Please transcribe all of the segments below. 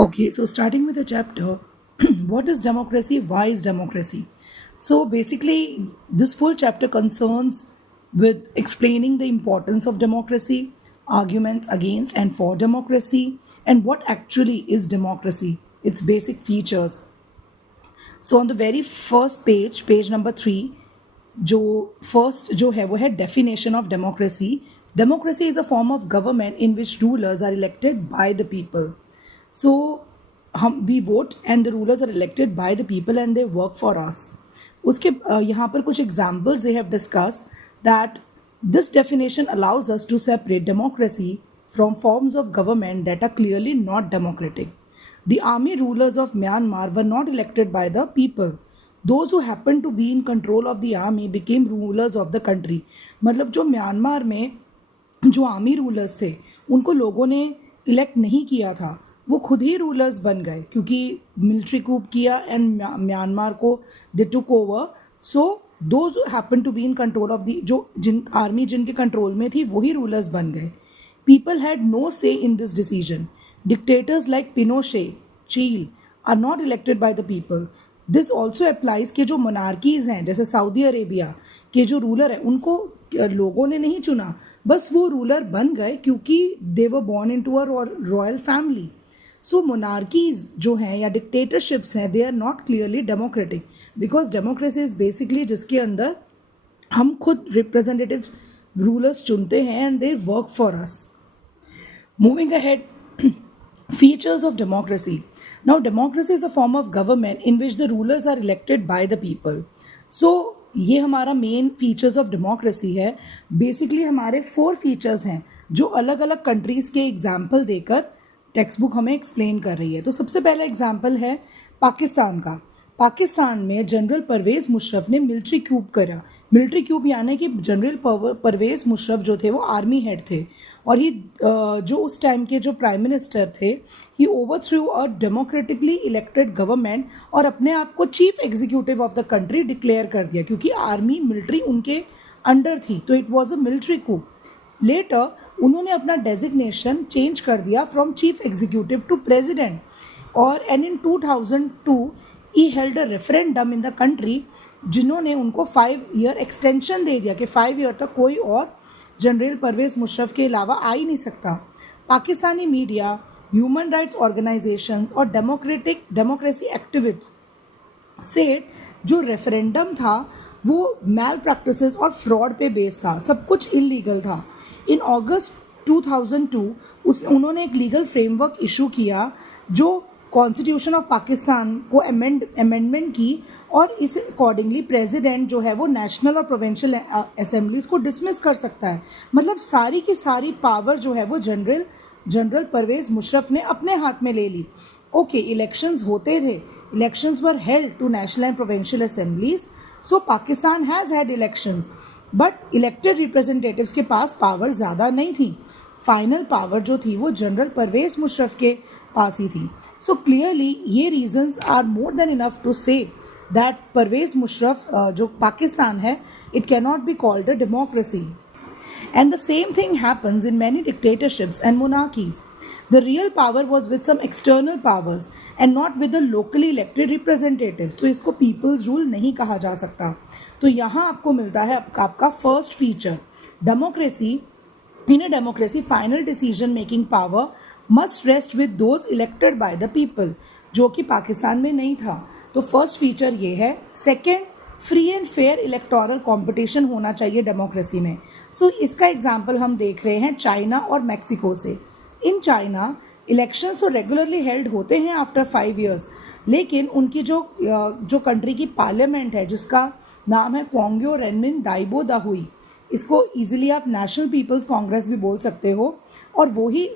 Okay, so starting with the chapter, what is democracy? Why is democracy? So basically, this full chapter concerns with explaining the importance of democracy, arguments against and for democracy, and what actually is democracy, its basic features. So on the very first page, page number 3, जो first जो है वो है definition of democracy is a form of government in which rulers are elected by the people. So हम we vote and the rulers are elected by the people and they work for us. उसके यहाँ पर कुछ examples they have discuss that this definition allows us to separate democracy from forms of government that are clearly not democratic. The army rulers of Myanmar were not elected by the people. Those who happened to be in control of the army became rulers of the country. मतलब जो Myanmar में जो army rulers थे उनको लोगों ने elect नहीं किया था, वो खुद ही रूलर्स बन गए क्योंकि मिलिट्री कूप किया एंड म्यांमार को they took over. So those happen to be in control of the जो आर्मी जिनके कंट्रोल में थी वही रूलर्स बन गए. पीपल हैड नो से in this decision. Dictators like Pinochet, Chile are not elected by the people. This also applies कि जो monarchies हैं जैसे सऊदी अरेबिया के जो रूलर हैं उनको लोगों ने नहीं चुना, बस वो रूलर बन गए क्योंकि they were born into a royal family. So monarchies जो हैं या dictatorships हैं they are not clearly democratic because democracy is basically जिसके अंदर हम खुद representatives rulers चुनते हैं and they work for us. Moving ahead. Features of democracy. Now, democracy is a form of government in which the rulers are elected by the people. So, ये हमारा main features of democracy है. Basically हमारे 4 features हैं जो अलग अलग countries के example देकर टेक्स्ट बुक हमें एक्सप्लेन कर रही है. तो सबसे पहला एग्जाम्पल है पाकिस्तान का. पाकिस्तान में जनरल परवेज़ मुशर्रफ ने मिलिट्री कूप करा. मिलिट्री कूप यानी कि जनरल परवेज़ मुशर्रफ जो थे वो आर्मी हेड थे और ही जो उस टाइम के जो प्राइम मिनिस्टर थे he overthrew a democratically elected government और अपने आप को chief executive of the country declare कर दिया क्योंकि आर्मी मिलिट्री उनके अंडर थी. तो it was a military coup. Later उन्होंने अपना डेजिग्नेशन चेंज कर दिया from chief executive to president और and in 2002 he held a referendum in the country जिन्होंने उनको 5 ईयर एक्सटेंशन दे दिया कि 5 ईयर तक कोई और जनरल परवेज़ मुशर्रफ के अलावा आ ही नहीं सकता. Pakistani media, human rights organisations और डेमोक्रेसी एक्टिविस्ट से जो रेफरेंडम था वो मैल प्रैक्टिसेस और फ्रॉड पे बेस था, सब कुछ इलीगल था. इन अगस्त 2002 उन्होंने एक लीगल फ्रेमवर्क इशू किया जो कॉन्स्टिट्यूशन ऑफ पाकिस्तान को अमेंडमेंट की और इस अकॉर्डिंगली प्रेसिडेंट जो है वो नेशनल और प्रोविंशियल असेंबलीज को डिसमिस कर सकता है. मतलब सारी की सारी पावर जो है वो जनरल परवेज़ मुशर्रफ ने अपने हाथ में ले ली. ओके, इलेक्शंस होते थे, elections were held to national and provincial assemblies. So Pakistan has had elections but elected representatives के पास पावर ज़्यादा नहीं थी. फाइनल पावर जो थी वो जनरल परवेज़ मुशर्रफ के पास ही थी. सो क्लियरली ये reasons are more than enough to say that Pervez Musharraf जो पाकिस्तान है it cannot be called a democracy. And the same thing happens in many dictatorships and monarchies. The real power was with some external powers and not with the locally elected representatives. तो इसको people's rule नहीं कहा जा सकता. तो यहाँ आपको मिलता है आपका first feature. Democracy in a democracy final decision making power must rest with those elected by the people, जो कि पाकिस्तान में नहीं था. तो फर्स्ट फीचर ये है. Second, free and fair electoral competition होना चाहिए डेमोक्रेसी में. सो इसका एग्जांपल हम देख रहे हैं चाइना और मैक्सिको से. इन चाइना इलेक्शंस तो रेगुलरली हेल्ड होते हैं आफ्टर 5 ईयर्स, लेकिन उनकी जो कंट्री की पार्लियामेंट है जिसका नाम है क्वांग्यो रेनमिन दाइबो दाहुई, इसको ईजिली आप नेशनल पीपल्स कांग्रेस भी बोल सकते हो, और वही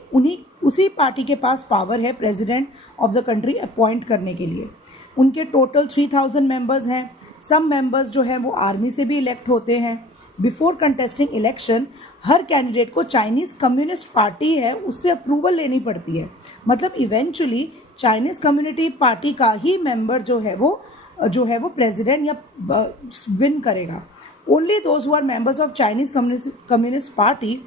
उसी पार्टी के पास पावर है president of the country appoint करने के लिए. उनके टोटल 3000 मेंबर्स हैं. सब मेंबर्स जो हैं वो आर्मी से भी इलेक्ट होते हैं. बिफोर कंटेस्टिंग इलेक्शन हर कैंडिडेट को चाइनीज़ कम्युनिस्ट पार्टी है उससे अप्रूवल लेनी पड़ती है. मतलब इवेंचुअली चाइनीज़ कम्युनिटी पार्टी का ही मेंबर जो है वो प्रेसिडेंट या विन करेगा. Only those who are members of Chinese Communist Party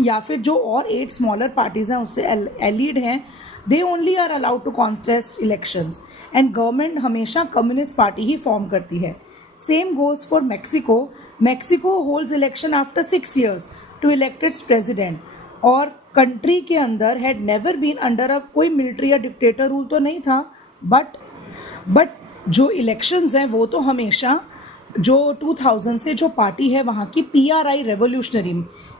या फिर जो और 8 स्मॉलर पार्टीज़ हैं उससे एलीड हैं they only are allowed to contest elections and government हमेशा कम्युनिस्ट पार्टी ही फॉर्म करती है. Same goes for Mexico. Mexico holds election after 6 years to elect its president. और कंट्री के अंदर हैड नेवर बीन अंडर कोई military या dictator rule तो नहीं था, बट जो इलेक्शंस हैं वो तो हमेशा जो 2000 से जो पार्टी है वहाँ की PRI revolutionary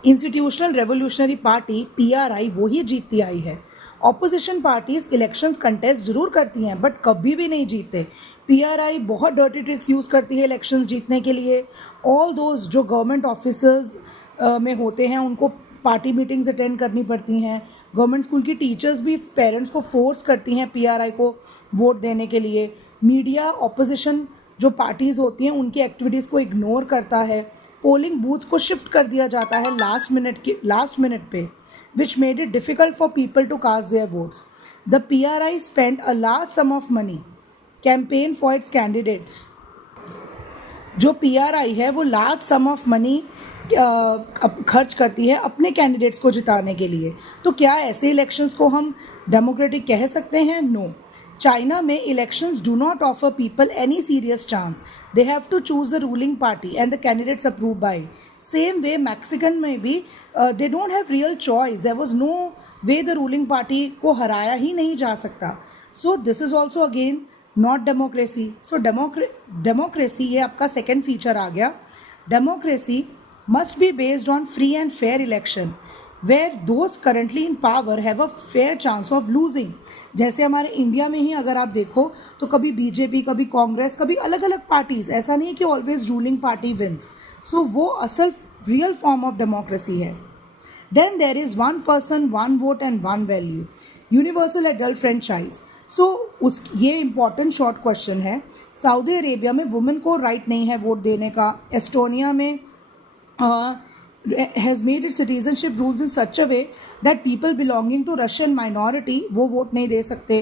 institutional revolutionary party PRI वो ही जीतती आई है. ऑपोजिशन पार्टीज इलेक्शंस कंटेस्ट जरूर करती हैं बट कभी भी नहीं जीतते. PRI बहुत डर्टी ट्रिक्स यूज़ करती है इलेक्शंस जीतने के लिए. ऑल दोज जो गवर्नमेंट ऑफिसर्स में होते हैं उनको पार्टी मीटिंग्स अटेंड करनी पड़ती हैं. गवर्नमेंट स्कूल की टीचर्स भी पेरेंट्स को फोर्स करती हैं PRI को वोट देने के लिए. मीडिया ऑपोजिशन जो पार्टीज़ होती हैं उनकी एक्टिविटीज़ को इग्नोर करता है. पोलिंग बूथ्स को शिफ्ट कर दिया जाता है लास्ट मिनट पे, which made it difficult for people to cast their votes. The PRI spend a large sum of money campaign for its candidates. जो PRI है वो लार्ज सम ऑफ मनी खर्च करती है अपने कैंडिडेट्स को जिताने के लिए. तो क्या ऐसे इलेक्शंस को हम डेमोक्रेटिक कह सकते हैं? नो. चाइना में elections do not offer people any serious chance. They have to choose the ruling party and the candidates approve by. Same way Mexican में भी they don't have real choice. There was no way the ruling party को हराया ही नहीं जा सकता. So this is also again not democracy. So democracy ये आपका सेकेंड फीचर आ गया. डेमोक्रेसी must be based on free and fair election where those currently in power have a fair chance of losing. जैसे हमारे इंडिया में ही अगर आप देखो तो कभी BJP, कभी कांग्रेस, कभी अलग अलग पार्टीज, ऐसा नहीं कि always ruling party wins. So वो असल रियल फॉर्म ऑफ डेमोक्रेसी है. Then there is one person one vote and one value. Universal adult franchise. So ये इंपॉर्टेंट शॉर्ट क्वेश्चन है. सऊदी अरेबिया में वुमेन को राइट नहीं है वोट देने का. एस्टोनिया में has made its citizenship rules in such a way that people belonging to Russian minority वो वोट नहीं दे सकते.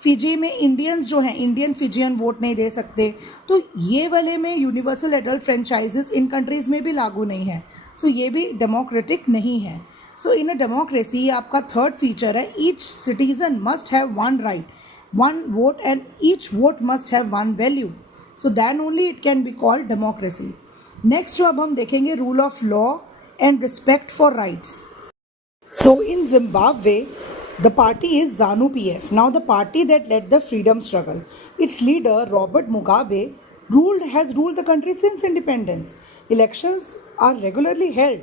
फिजी में इंडियंस जो हैं इंडियन फिजियन वोट नहीं दे सकते. तो ये वाले में यूनिवर्सल एडल्ट फ्रेंचाइजेस इन कंट्रीज़ में भी लागू नहीं है. सो ये भी डेमोक्रेटिक नहीं है. सो इन अ डेमोक्रेसी आपका थर्ड फीचर है each citizen must have one right one vote and each vote must have one value. So then only it can be called democracy. Next जो अब हम देखेंगे rule of law and respect for rights. So in Zimbabwe the party is ZANU PF. Now the party that led the freedom struggle. Its leader Robert Mugabe has ruled the country since independence. Elections are regularly held,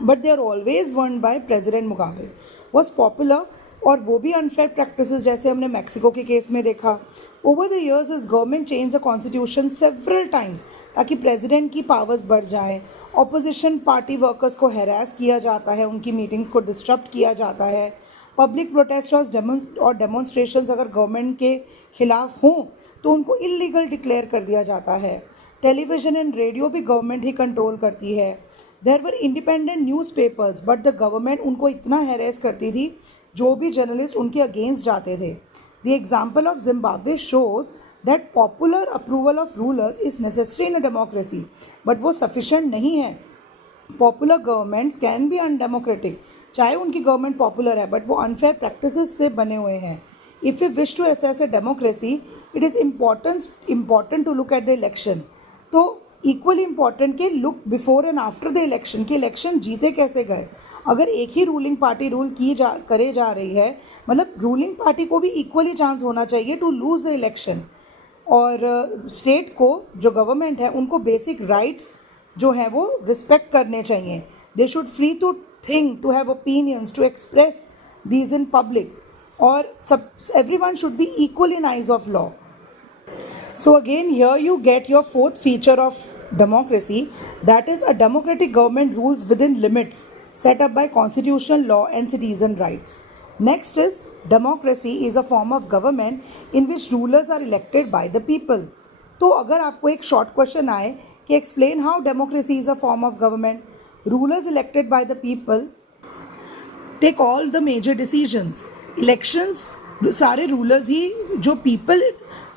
but they are always won by President Mugabe. Was popular और वो भी unfair practices जैसे हमने Mexico के case में देखा. Over the years is government change the constitution several times ताकि president की पावर्स बढ़ जाए. ऑपोजिशन पार्टी वर्कर्स को हैरास किया जाता है, उनकी मीटिंग्स को डिस्टर्ब किया जाता है. पब्लिक प्रोटेस्ट और डेमोन्स्ट्रेशंस अगर गवर्नमेंट के खिलाफ हों तो उनको इलीगल डिक्लेयर कर दिया जाता है. टेलीविज़न एंड रेडियो भी गवर्नमेंट ही कंट्रोल करती है. There were independent newspapers but the government उनको इतना हैरेस करती थी जो भी जर्नलिस्ट उनके अगेंस्ट जाते थे. The example of Zimbabwe shows that popular approval of rulers is necessary in a democracy, but वो सफिशेंट नहीं है. Popular governments can be undemocratic, चाहे उनकी गवर्नमेंट पॉपुलर है बट वो अनफेयर प्रैक्टिसेस से बने हुए हैं. If you wish to assess a democracy it is important to look at the election. तो इक्वली इम्पॉर्टेंट कि look before and after the election कि इलेक्शन जीते कैसे गए. अगर एक ही रूलिंग पार्टी रूल करे जा रही है मतलब रूलिंग पार्टी को भी इक्वली चांस होना चाहिए टू लूज द इलेक्शन. और स्टेट को जो गवर्नमेंट है उनको बेसिक राइट्स जो है वो रिस्पेक्ट करने चाहिए. They should free to think, to have opinions, to express these in public, और everyone should be equal in eyes of law. So again here you get your fourth feature of democracy, that is a democratic government rules within limits set up by constitutional law and citizen rights. Next is democracy is a form of government in which rulers are elected by the people. तो अगर आपको एक short question आए कि explain how democracy is a form of government, rulers elected by the people take all the major decisions. Elections सारे rulers ही जो people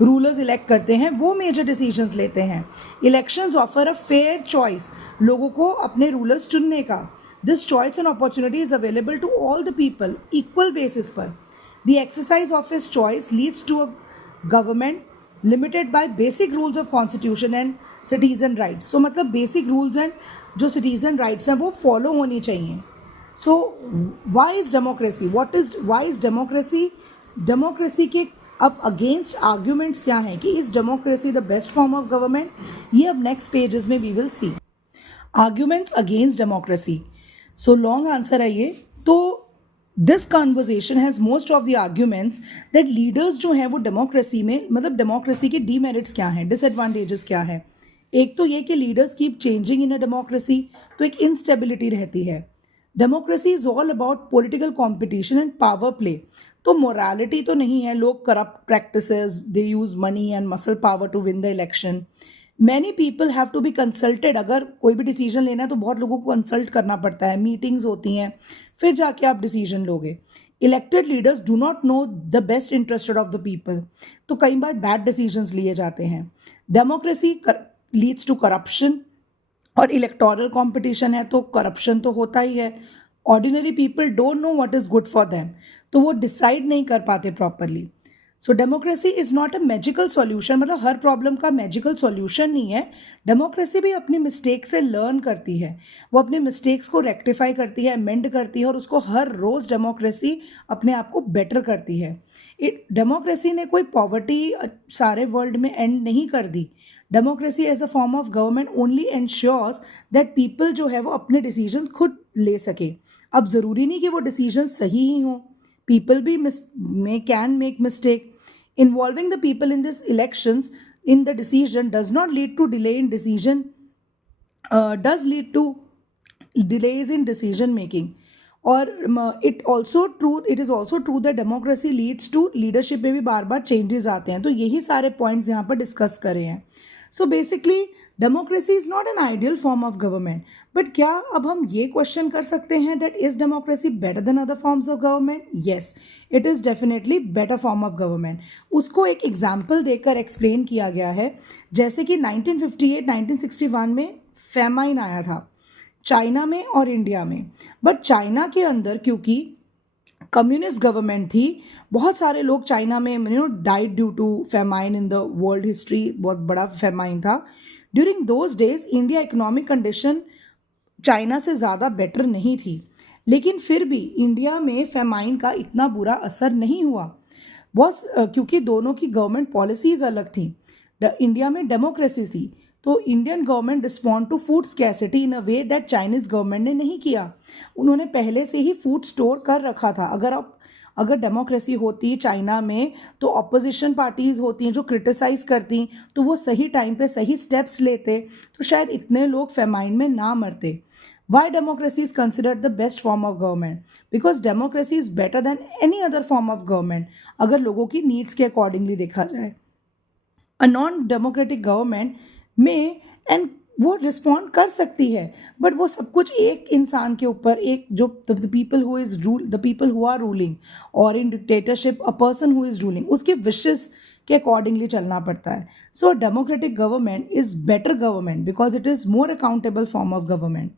rulers elect करते हैं वो मेजर डिसीजंस लेते हैं. Elections offer a fair choice लोगों को अपने रूलर्स चुनने का. This choice and opportunity is available to all the people equal basis पर. The exercise of his choice leads to a government limited by basic rules of constitution and citizen rights. So मतलब basic rules and जो citizen rights हैं वो follow होनी चाहिए. So why is democracy? Why is democracy? Democracy के अब against arguments क्या हैं कि is democracy the best form of government, ये अब नेक्स्ट पेजेस में we will see. Arguments against democracy. So long answer है ये. तो this conversation has most of the arguments that leaders जो हैं वो डेमोक्रेसी में, मतलब डेमोक्रेसी के डीमेरिट्स क्या हैं, डिसएडवांटेजेस क्या हैं. एक तो ये कि leaders keep changing in a democracy, तो एक इंस्टेबिलिटी रहती है. Democracy is all about political competition and power play. तो मोरालिटी तो नहीं है, लोग corrupt practices, they use money and muscle power to win the election. Many people have to be consulted. अगर कोई भी डिसीजन लेना है तो बहुत लोगों को कंसल्ट करना पड़ता है, मीटिंग्स होती हैं, फिर जाके आप डिसीजन लोगे. Elected leaders do not know the best interested of the people, तो कई बार बैड डिसीजंस लिए जाते हैं. डेमोक्रेसी लीड्स टू करप्शन, और इलेक्टोरल कॉम्पिटिशन है तो करप्शन तो होता ही है. Ordinary people don't know what is good for them, तो वो डिसाइड नहीं कर पाते properly. So democracy is not a magical solution, मतलब हर प्रॉब्लम का मैजिकल सॉल्यूशन नहीं है. डेमोक्रेसी भी अपनी मिस्टेक से लर्न करती है, वो अपने मिस्टेक्स को रेक्टिफाई करती है, अमेंड करती है, और उसको हर रोज़ डेमोक्रेसी अपने आप को बेटर करती है. डेमोक्रेसी ने कोई पॉवर्टी सारे वर्ल्ड में एंड नहीं कर दी. Democracy as a form of government only ensures that people जो है वो अपने डिसीजन खुद ले सके. अब ज़रूरी नहीं कि वो डिसीजन सही ही हों, पीपल भी can make mistake. Involving the people in this elections in the decision does not lead to delay in decision, does lead to delays in decision making. और it is also true that democracy leads to leadership में भी बार बार changes आते हैं. तो यही सारे points यहाँ पर discuss करे हैं. So basically democracy is not an ideal form of government. But क्या अब हम ये question कर सकते हैं that is democracy better than other forms of government? Yes, it is definitely better form of government. उसको एक example देकर explain किया गया है. जैसे कि 1958-1961 में famine आया था चाइना में और इंडिया में. बट चाइना के अंदर क्योंकि कम्युनिस्ट गवर्नमेंट थी, बहुत सारे लोग चाइना में died due to famine in the world history. बहुत बड़ा फेमाइन था. During those days India economic condition China से ज़्यादा बेटर नहीं थी, लेकिन फिर भी इंडिया में फेमाइन का इतना बुरा असर नहीं हुआ. क्योंकि दोनों की गवर्नमेंट पॉलिसीज़ अलग थी. इंडिया में डेमोक्रेसी थी, तो Indian government respond to food scarcity in a way that Chinese government ने नहीं किया. उन्होंने पहले से ही फूड स्टोर कर रखा था. अगर डेमोक्रेसी होती चाइना में तो ऑपोजिशन पार्टीज़ होती हैं जो क्रिटिसाइज़ करती, तो वो सही टाइम पे सही स्टेप्स लेते, तो शायद इतने लोग फेमाइन में ना मरते. Y democracy is considered the best form of government? Because democracy is better than any other form of government अगर लोगों की नीड्स के अकॉर्डिंगली देखा जाए. अ नॉन डेमोक्रेटिक गवर्नमेंट में एंड वो रिस्पॉन्ड कर सकती है, बट वो सब कुछ एक इंसान के ऊपर, एक जो the people who are ruling, और in dictatorship a person who is ruling, उसके विशेस के अकॉर्डिंगली चलना पड़ता है. So democratic government is better government because it is more accountable form of government.